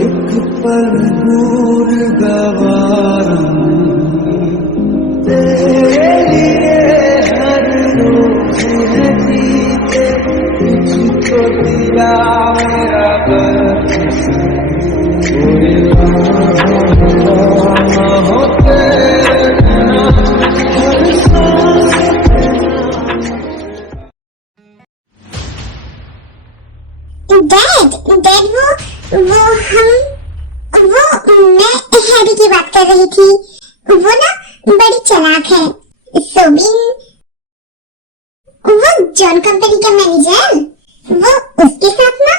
एक पल दूर गवारा तेरे लिए हर रोज है जीते तुझको दिया मेरा बस कोई हो तेरे बिना हर सांस डैड मैं हैरी की बात कर रही थी। वो ना बड़ी चालाक है। सोबिन, वो जॉन कंपनी का मैनेजर, वो उसके साथ ना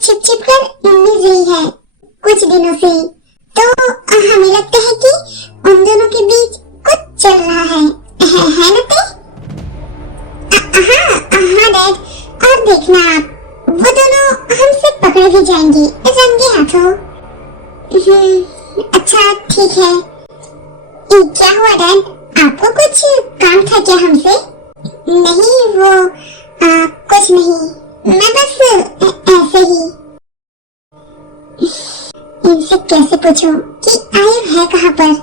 छिप कर मिल रही है कुछ दिनों से। तो हमें लगता है कि उन दोनों के बीच कुछ चल रहा है ना ते? हाँ डैड, और देखना आप, वो दोनों हमसे पकड़े भी जाएंगे रंगे हाथों। अच्छा ठीक है। क्या हुआ डैड, आपको कुछ काम था क्या हमसे? नहीं वो कुछ नहीं, मैं बस ऐसे ही। इनसे कैसे पूछूं कि आयु है कहाँ पर?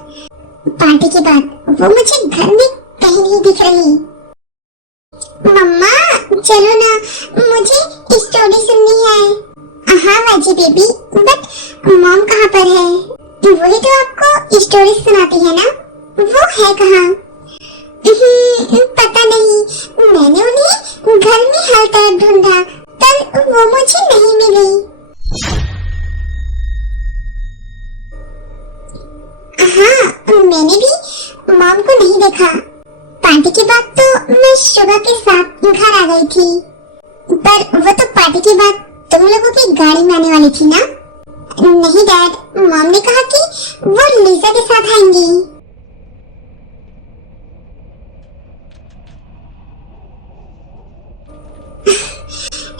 पार्टी के बाद वो मुझे घर में कहीं नहीं दिख रही। मम्मा चलो ना, मुझे स्टोरी सुननी है। हाँ वाजी बेबी, बट मॉम कहाँ पर है? वही तो आपको स्टोरी सुनाती है ना, वो है कहाँ? पता नहीं, मैंने उन्हें घर में हर तरफ ढूंढा पर वो मुझे नहीं मिली। हाँ मैंने भी मॉम को नहीं देखा। पार्टी के बाद तो मैं शुभा के साथ घर आ गई थी, पर वो तो पार्टी के बाद तुम लोगों की गाड़ी में आने वाली थी ना? नहीं डैड, मॉम ने कहा कि वो लीजा के साथ आएंगी।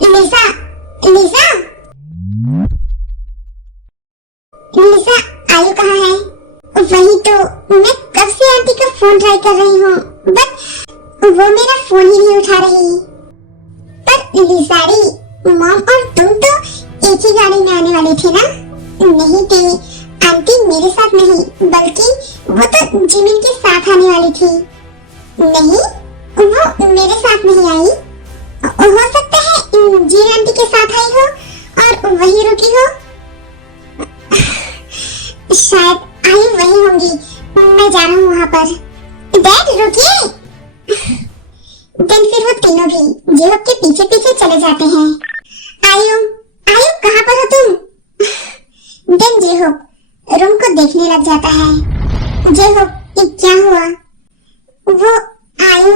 लीजा लीजा लीजा आयु कहाँ है? वही तो मैं कब से आंटी का फोन ट्राई कर रही हूँ, बट वो मेरा फोन ही नहीं उठा रही। पर लिसारी, मॉम और तुम तो एक ही गाड़ी में आने वाले थे ना? नहीं थे, आंटी मेरे साथ नहीं बल्कि वो तो जिमिन के साथ आने वाली थी। नहीं, वो मेरे साथ नहीं आई। हो सकता है जी आंटी के साथ आई हो और वही रुकी हो। शायद आई वही होंगी, मैं जा रहा हूँ वहाँ पर। डैड रुकिए। देन फिर वो तीनों भी जेहब के पीछे पीछे चले जाते हैं। आयु आयु कहाँ पर हो तुम? देन जेहब रूम को देखने लग जाता है। जेहब क्या हुआ? वो आयु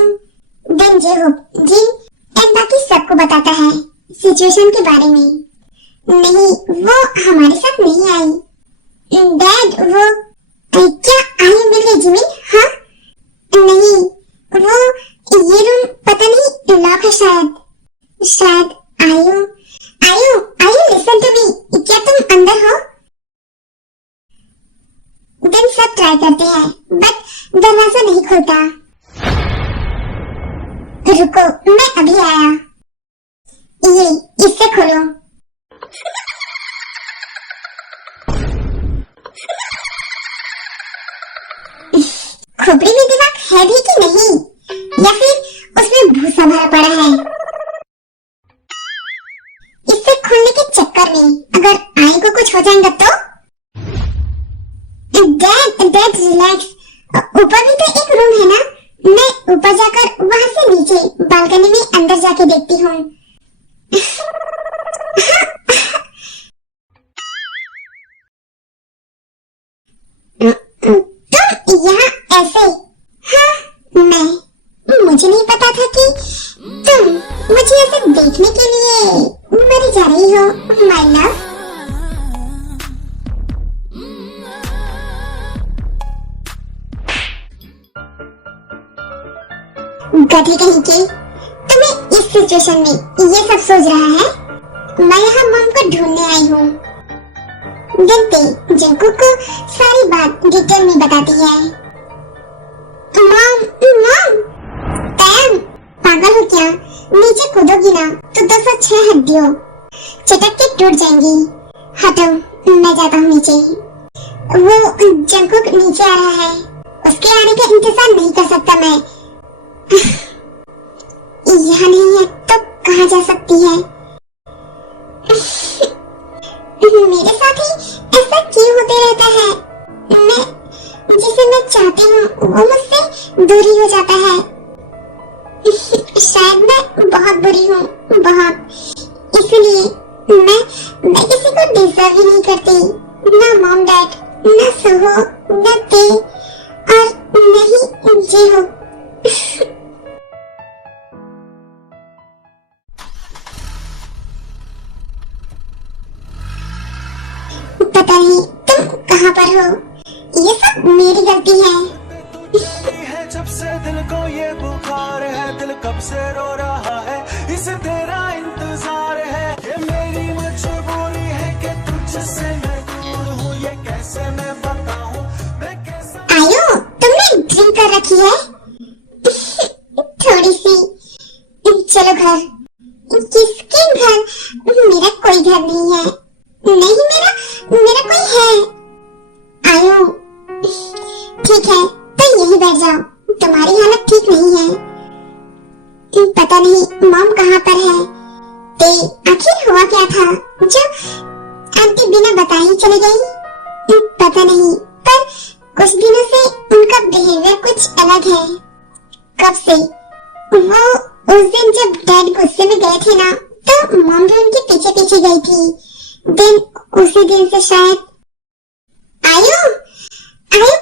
देन जेहब जिन एंड बाकी सबको बताता है सिचुएशन के बारे में। नहीं, वो हमारे साथ नहीं आई। डैड वो क्या आयु मिल गई जिमिन? हाँ नहीं, वो ये रूम पता नहीं लॉक है शायद। आयु आयु आयु लिसन टू मी, क्या तुम अंदर हो? देन सब ट्राई करते हैं बट दरवाजा नहीं खुलता। रुको, मैं अभी आया। ये इससे खोलो। खोपड़ी में दिमाग है भी कि नहीं, या फिर उसमें भूसा भरा पड़ा है? इससे खुलने के चक्कर में अगर आई को कुछ हो जाएगा तो? डैड रिलैक्स, ऊपर भी तो एक रूम है ना, मैं ऊपर जाकर वहां से नीचे बालकनी में अंदर जाके देखती हूँ। तुम यहाँ ऐसे? हाँ मुझे नहीं पता था कि तुम मुझे ऐसे देखने के लिए मरी जा रही हो माय लव। गधी कहीं की, तुम्हें इस सिचुएशन में ये सब सोच रहा है? मैं यहाँ मॉम को ढूंढने आई हूँ। दिनते जिंकू को सारी बात डिटेल में बताती है। मॉम मॉम, पागल हो क्या? नीचे कूदोगी ना तो 206 हड्डियों चटक के टूट जाएंगी। हटो, मैं जाता हूँ नीचे। वो जंकुक नीचे आ रहा है, उसके आने का इंतजार नहीं कर सकता मैं। यहाँ नहीं है तो कहाँ जा सकती है? मेरे साथ ही ऐसा क्यों होते रहता है? जिसे मैं चाहती हूँ वो मुझसे दूरी हो जाता है। शायद मैं बहुत बुरी हूँ, बहुत। इसलिए मैं किसी को डिजर्व ही नहीं करती। ना मॉम डैड, ना सुहो, ना ते, और नहीं जी हो। पता नहीं तुम कहाँ पर हो, ये सब मेरी गलती है। जब से दिल को ये बुखार है, दिल कब से रो रहा है, इसे तेरा इंतजार है। ये मेरी मजबूरी है कि तुझसे मैं दूर हूँ, ये कैसे मैं बताऊँ, मैं कैसा। आयो, तुमने ड्रिंक कर रखी है? थोड़ी सी। चलो घर। किसके घर? मेरा कोई घर नहीं है। नहीं, मेरा कोई है। आयो, ठीक है तो यही बैठ जाओ, तुम्हारी हालत ठीक नहीं है। पता नहीं मॉम कहाँ पर है। ते आखिर हुआ क्या था जो आंटी बिना बताए चली गई? पता नहीं, पर कुछ दिनों से उनका बिहेवियर कुछ अलग है। कब से? वो उस दिन जब डैड गुस्से में गए थे ना, तो मॉम भी उनके पीछे पीछे गई थी। दिन उसी दिन से शायद। आयो,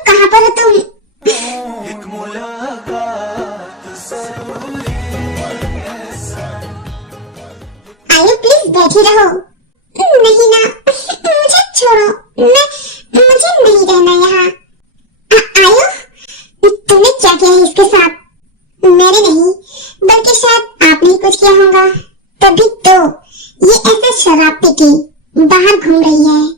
कहाँ पर हो तुम? एक मुलाकात जरूरी ऐसा। आयो प्लीज बैठी रहो। नहीं ना, मुझे छोड़ो, मुझे नहीं रहना यहाँ। आयो, तुमने क्या किया है इसके साथ? मैंने नहीं, बल्कि शायद आपने ही कुछ किया होगा, तभी तो ये ऐसे शराब पी के बाहर घूम रही है।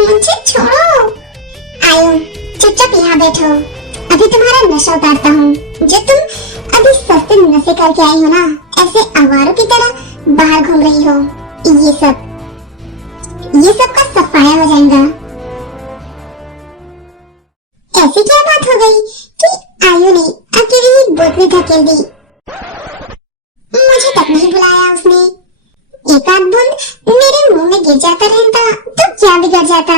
मुझे छोड़ो। आयो, चुपचाप यहाँ बैठो, अभी तुम्हारा नशा उतारता हूँ। जो तुम अभी सस्ते नशे करके आई हो ना, ऐसे आवारों की तरह बाहर घूम रही हो, ये सब का सफाया हो जाएगा। ऐसी क्या बात हो गई कि आयु ने अकेली ही बोतल धकेल दी? मुझे तक नहीं बुलाया उसने। एक आध बूंद मेरे मुंह में गिर जाता रहता तो क्या बिगड़ जाता?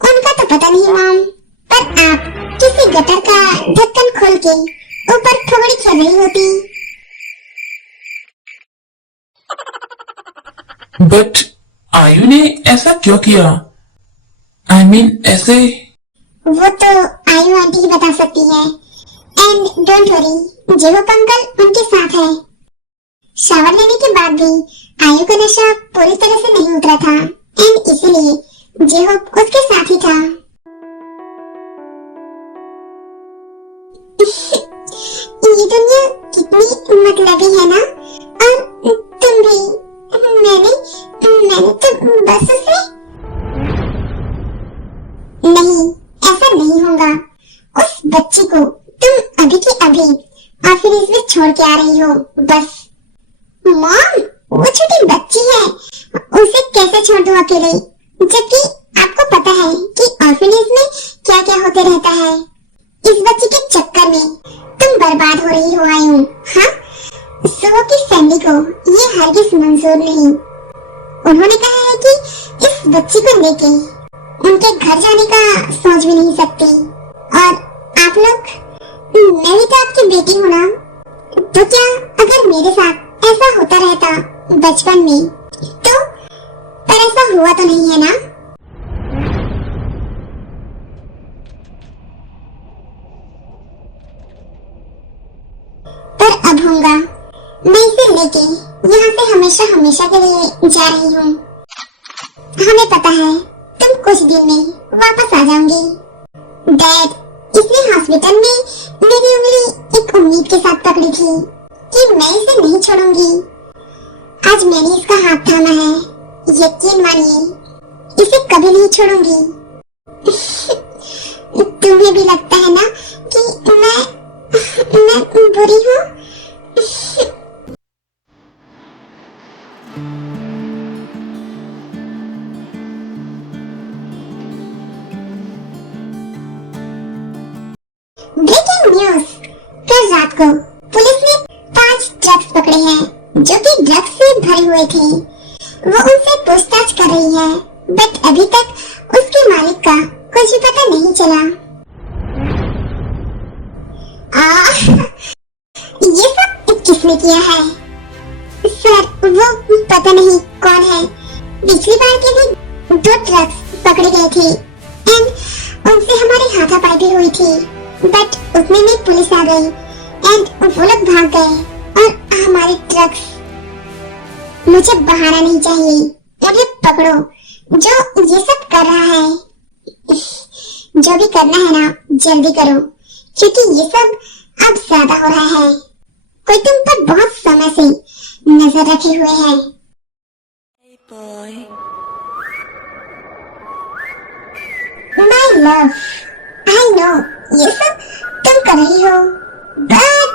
उनका तो पता नहीं मॉम, पर आप किसी गटर का ढक्कन खोल के ऊपर थोड़ी खेल रही होती। बट आयु ने ऐसा क्यों किया? I mean, ऐसे। वो तो आयु आंटी ही बता सकती है। एंड डोंट वरी, जेहोप अंकल उनके साथ है। शावर लेने के बाद भी आयु का नशा पूरी तरह से नहीं उतरा था, एंड इसीलिए जेहोप उसके साथ ही था। ये दुनिया कितनी मतलबी है ना, और तुम भी। मैंने तो बस उसे। नहीं, ऐसा नहीं होगा। उस बच्ची को तुम अभी की अभी ऑर्फनेज में छोड़ के आ रही हो, बस। मॉम, वो छोटी बच्ची है, उसे कैसे छोड़ दूं अकेले, जबकि आपको पता है कि ऑर्फनेज में क्या क्या होते रहता है। इस बच्ची के चक्कर में तुम बर्बाद हो रही हो आयु। हाँ, सुहो की सैंडी को ये हरगिज मंजूर नहीं। उन्होंने कहा है कि इस बच्ची को लेके उनके घर जाने का सोच भी नहीं सकती। और आप लोग, मैं भी तो आपकी बेटी हूँ ना, तो क्या अगर मेरे साथ ऐसा होता रहता बचपन में, तो पर ऐसा हुआ तो नहीं है ना? पर अब होगा। मैं इसे लेके यहाँ से हमेशा हमेशा के लिए जा रही हूँ। हमें पता है तुम कुछ दिन में वापस आ जाओगी। डैड, इसने हॉस्पिटल में मेरी उंगली एक उम्मीद के साथ पकड़ी थी कि मैं इसे नहीं छोड़ूंगी। आज मैंने इसका हाथ थामा है, यकीन मानिए इसे कभी नहीं छोड़ूंगी। तुम्हें भी लगता है ना कि मैं बुरी हूँ? ब्रेकिंग न्यूज, कल रात को पुलिस ने 5 ड्रग्स पकड़े हैं जो कि ड्रग्स से भरे हुए थे। वो उनसे पूछताछ कर रही है, बट अभी तक उसके मालिक का कुछ भी पता नहीं चला। ये सब किसने किया है? सर वो पता नहीं कौन है। पिछली बार के भी 2 ड्रग्स पकड़े गए थे एंड उनसे हमारी हाथापाई भी हुई थी, बट उसमें में पुलिस आ गई एंड वो लोग भाग गए और हमारे ड्रग्स। मुझे बहाना नहीं चाहिए, मुझे पकड़ो जो ये सब कर रहा है। जो भी करना है ना जल्दी करो, क्योंकि ये सब अब ज्यादा हो रहा है। कोई तुम पर बहुत समय से नजर रखे हुए है। माय लव, आई नो ये सब तुम कर रही हो,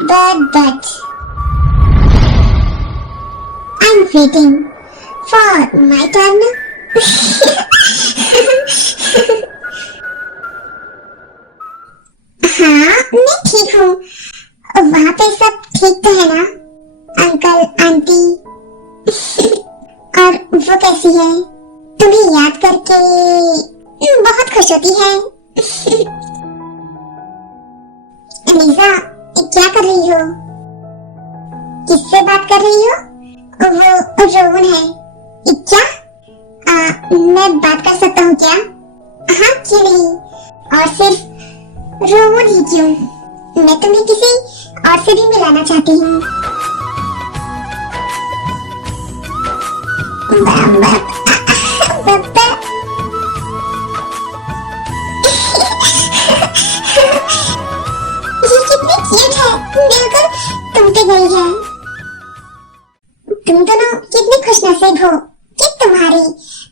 but I'm waiting for my turn. हाँ मैं ठीक हूँ। वहाँ पे सब ठीक तो है ना? अंकल आंटी और वो कैसी है? तुम्हें याद करके बहुत खुश होती है। अनीसा क्या कर रही हो? किससे बात कर रही हो? वो रोहन है क्या? मैं बात कर सकता हूँ क्या? हाँ क्यों नहीं, और सिर्फ रोहन ही क्यों, मैं तुम्हें किसी और से भी मिलाना चाहती हूँ। ये कितनी क्यूट है, बिल्कुल तुम पे गई है। तुम दोनों कितने खुशनसीब हो कि तुम्हारी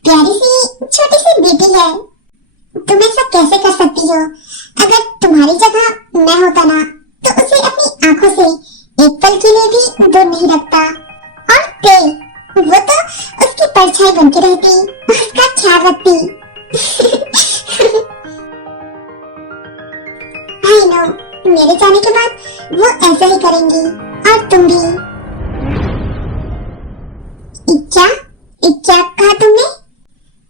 प्यारी सी छोटी सी बेटी है। तुम ऐसा कैसे कर सकती हो? अगर तुम्हारी जगह मैं होता ना तो उसे अपनी आंखों से एक पल के लिए भी दूर नहीं रखता। और वो तो उसकी परछाई बनके रहती, उसका ख्याल रखती। आई नो मेरे जाने के बाद वो ऐसा ही करेंगी, और तुम भी। क्या कहा तुमने?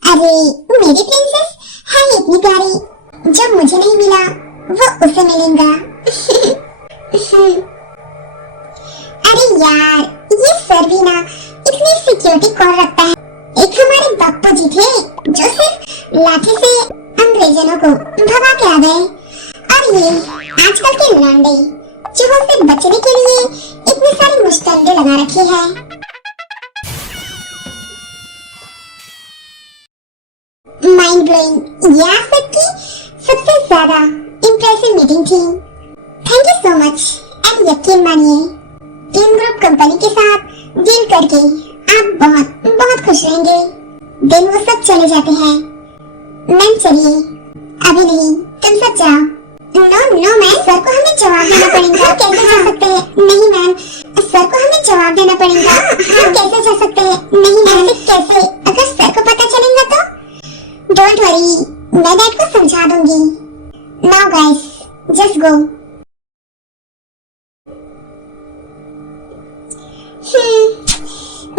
अरे मेरी प्रिंसेस है इतनी प्यारी, जो मुझे नहीं मिला वो उसे मिलेगा। अरे यार ये सर भी ना इतनी सिक्योरिटी कौन रखता है? एक हमारे बापू जी थे जो सिर्फ लाठी से अंग्रेजों को भगा के आ गए, और ये आजकल के लौंडे जो हमसे बचने के लिए इतनी सारी मुश्किलें लगा रखी है। माइंड ब्लोइंग, ये आज तक की सबसे ज्यादा इम्प्रेसिव मीटिंग थी। Thank you so much. And यकीन मानिए टीम ग्रुप कंपनी के साथ डील करके आप बहुत बहुत खुश रहेंगे। दिन वो सब चले जाते हैं। मैम चलिए, अभी नहीं, तुम सब जाओ। नो मैम, सर को हमें जवाब देना पड़ेगा। कैसे जा सकते हैं? नहीं मैम, सर को हमें जवाब देना पड़ेगा। हम कैसे जा सकते हैं? नहीं मैम, कैसे? अगर सर को पता चलेगा तो? डोंट वरी, मैं डैड को समझा दूंगी। Now guys, just go.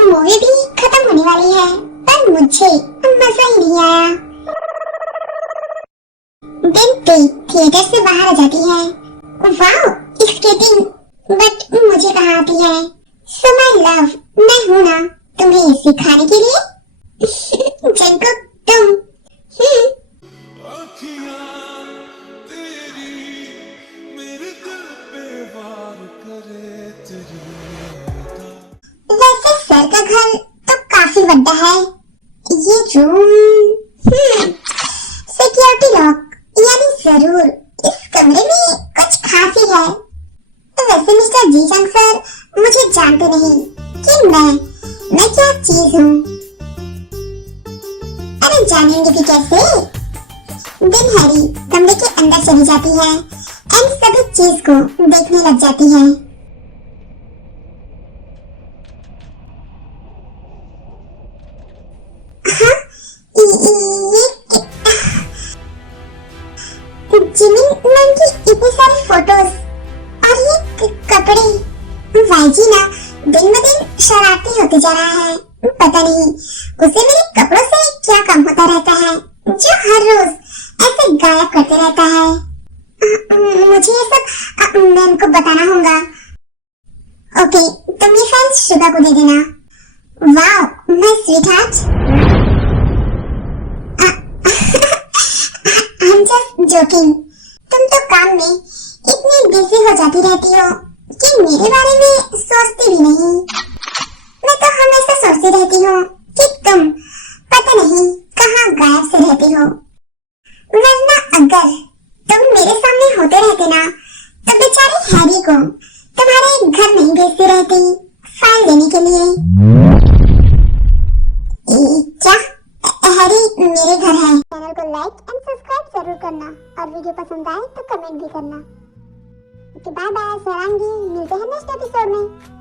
Movie भी खत्म होने वाली है, पर मुझे मजा ही नहीं आया। बिंती थिएटर से बाहर आ जाती है। वाओ, स्केटिंग, बट मुझे कहाँ आती है? सो माय लव, मैं हूँ ना तुम्हें सिखाने के लिए। जंकुक तुम वैसे सर का घर तो काफी बड़ा है। ये रूम सिक्योरिटी लॉक, यानी जरूर इस कमरे में कुछ खास ही है। वैसे मिस्टर जीजंग सर मुझे जानते नहीं कि मैं मैं क्या चीज हूँ? अरे जानेंगे भी कैसे? दिन हैरी कमरे के अंदर चली जाती है एंड सभी चीज को देखने लग जाती है। हाँ, ये जिमिन मैम की इतनी सारी फोटोज और ये कपड़े। वाईजी ना दिन ब दिन शरारती होते जा रहा है। पता नहीं उसे मेरे कपड़ों से क्या काम होता रहता है जो हर रोज ऐसे गायब करते रहता है। मुझे ये सब मैम को बताना होगा। ओके, तुम ये फाइल शुभा को दे देना। Wow my sweetheart. I am just joking. तुम तो काम में इतनी बिजी हो जाती रहती हो कि मेरे बारे में सोचती भी नहीं। मैं तो हमेशा सोचती रहती हूँ कि तुम पता नहीं कहाँ गायब से रहती हो। वरना अगर तुम मेरे सामने होते रहते ना तो बेचारे हैरी को तुम्हारे घर नहीं भेजती रहती फाइल देने के लिए। क्या हैरी मेरे घर है? चैनल को लाइक एंड सब्सक्राइब जरूर करना और वीडियो पसंद आए तो कमेंट भी करना। बाय बाय सरांगी, मिलते हैं नेक्स्ट एपिसोड में।